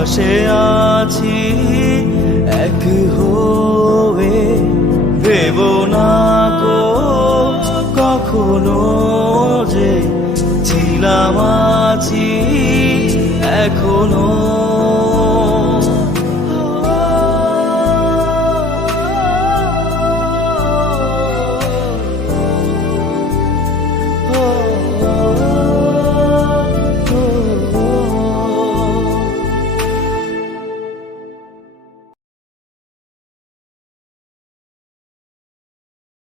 পাশে আছি এক হয়ে, ভেব না গো কখনো যে ছিলাম আছি এখনো।